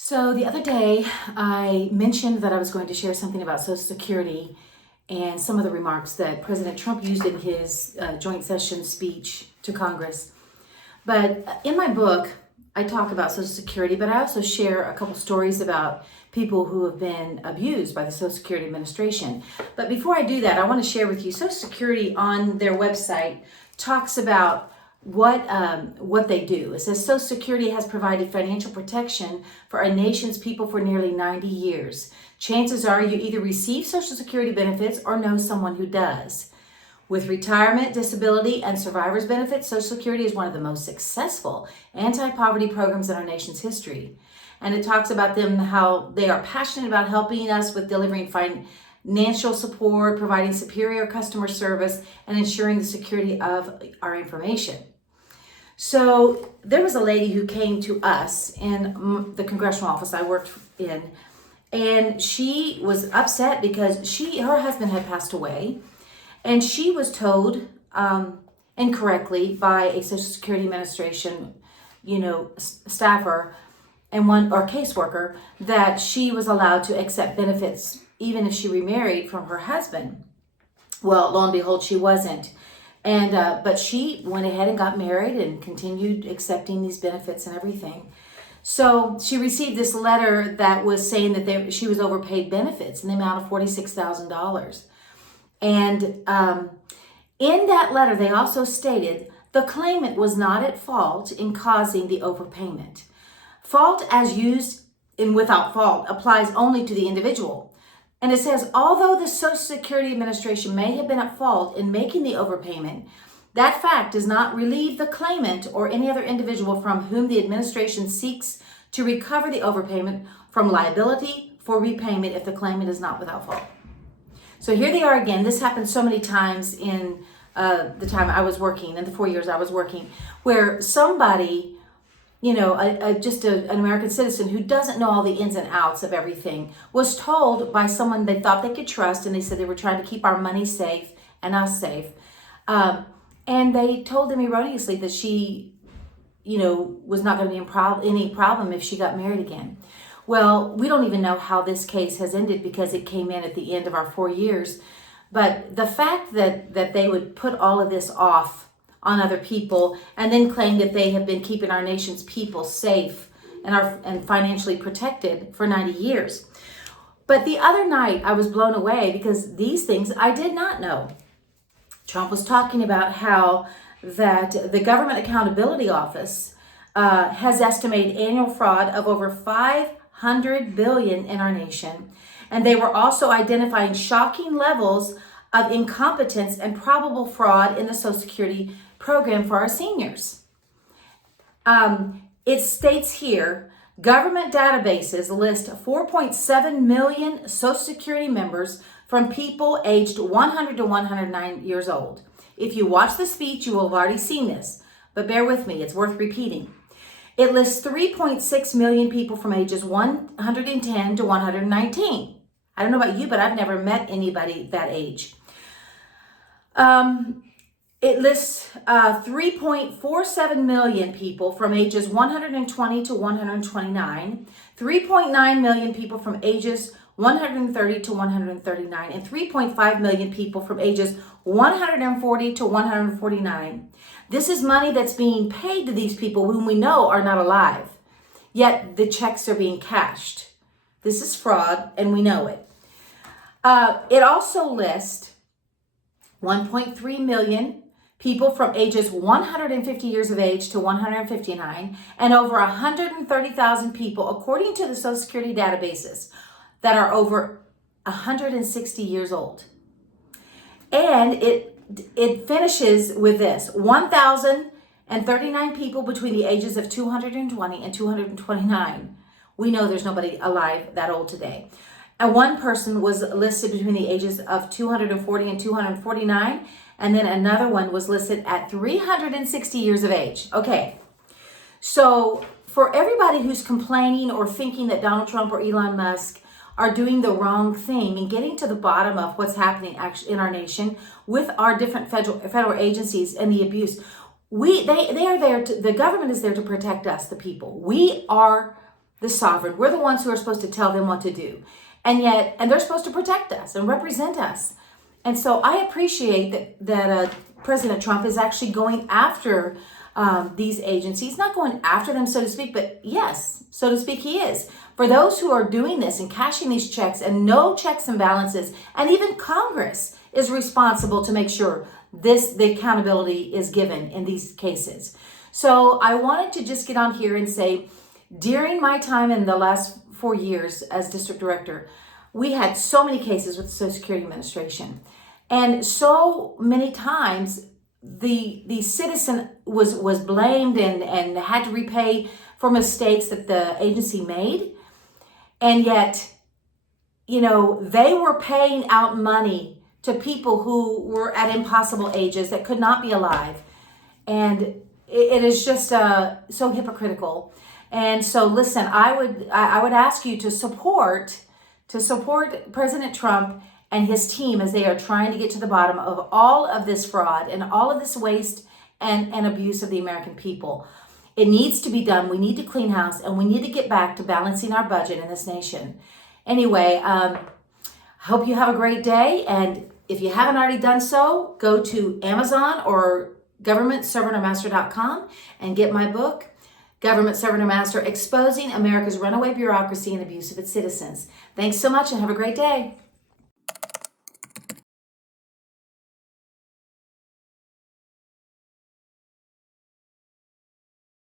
So the other day, I mentioned that I was going to share something about Social Security and some of the remarks that President Trump used in his joint session speech to Congress. But in my book, I talk about Social Security, but I also share a couple stories about people who have been abused by the Social Security Administration. But before I do that, I want to share with you Social Security on their website talks about what they do. It says Social Security has provided financial protection for our nation's people for nearly 90 years. Chances are you either receive Social Security benefits or know someone who does. With retirement, disability, and survivor's benefits, Social Security is one of the most successful anti-poverty programs in our nation's history. And it talks about them, how they are passionate about helping us with delivering financial support, providing superior customer service, and ensuring the security of our information. So there was a lady who came to us in the congressional office I worked in, and she was upset because her husband had passed away, and she was told incorrectly by a Social Security Administration, staffer and caseworker that she was allowed to accept benefits even if she remarried from her husband. Well, lo and behold, she wasn't. And but she went ahead and got married and continued accepting these benefits and everything. So she received this letter that was saying that she was overpaid benefits in the amount of $46,000. And in that letter, they also stated the claimant was not at fault in causing the overpayment. Fault as used in without fault applies only to the individual. And it says, although the Social Security Administration may have been at fault in making the overpayment, that fact does not relieve the claimant or any other individual from whom the administration seeks to recover the overpayment from liability for repayment if the claimant is not without fault. So here they are again. This happened so many times in the time I was working, in the 4 years I was working, where somebody, an American citizen who doesn't know all the ins and outs of everything, was told by someone they thought they could trust, and they said they were trying to keep our money safe and us safe. And they told them erroneously that she, was not going to be any problem if she got married again. Well, we don't even know how this case has ended because it came in at the end of our 4 years. But the fact that they would put all of this off on other people and then claim that they have been keeping our nation's people safe and financially protected for 90 years. But the other night I was blown away because these things I did not know. Trump was talking about how that the Government Accountability Office has estimated annual fraud of over $500 billion in our nation. And they were also identifying shocking levels of incompetence and probable fraud in the Social Security program for our seniors. It states here, government databases list 4.7 million Social Security members from people aged 100 to 109 years old. If you watch the speech, you will have already seen this, but bear with me, it's worth repeating. It lists 3.6 million people from ages 110 to 119. I don't know about you, but I've never met anybody that age. It lists 3.47 million people from ages 120 to 129, 3.9 million people from ages 130 to 139, and 3.5 million people from ages 140 to 149. This is money that's being paid to these people whom we know are not alive, yet the checks are being cashed. This is fraud, and we know it. It also lists 1.3 million people from ages 150 years of age to 159, and over 130,000 people, according to the Social Security databases, that are over 160 years old. And it finishes with this: 1,039 people between the ages of 220 and 229. We know there's nobody alive that old today. And one person was listed between the ages of 240 and 249, and then another one was listed at 360 years of age. Okay, so for everybody who's complaining or thinking that Donald Trump or Elon Musk are doing the wrong thing and getting to the bottom of what's happening actually in our nation with our different federal agencies and the abuse, they are there to, the government is there to protect us, the people. We are the sovereign. We're the ones who are supposed to tell them what to do. And they're supposed to protect us and represent us. And so I appreciate that President Trump is actually going after these agencies, not going after them, so to speak, but yes, so to speak, he is. For those who are doing this and cashing these checks and no checks and balances, and even Congress is responsible to make sure the accountability is given in these cases. So I wanted to just get on here and say, during my time in the last 4 years as district director, we had so many cases with the Social Security Administration. And so many times the citizen was blamed and had to repay for mistakes that the agency made. And yet, they were paying out money to people who were at impossible ages that could not be alive. And it is just so hypocritical. And so listen, I would ask you to support President Trump and his team as they are trying to get to the bottom of all of this fraud and all of this waste and abuse of the American people. It needs to be done. We need to clean house, and we need to get back to balancing our budget in this nation. Anyway, hope you have a great day. And if you haven't already done so, go to Amazon or governmentservantormaster.com and get my book, Government Servant or Master, Exposing America's Runaway Bureaucracy and Abuse of its Citizens. Thanks so much and have a great day.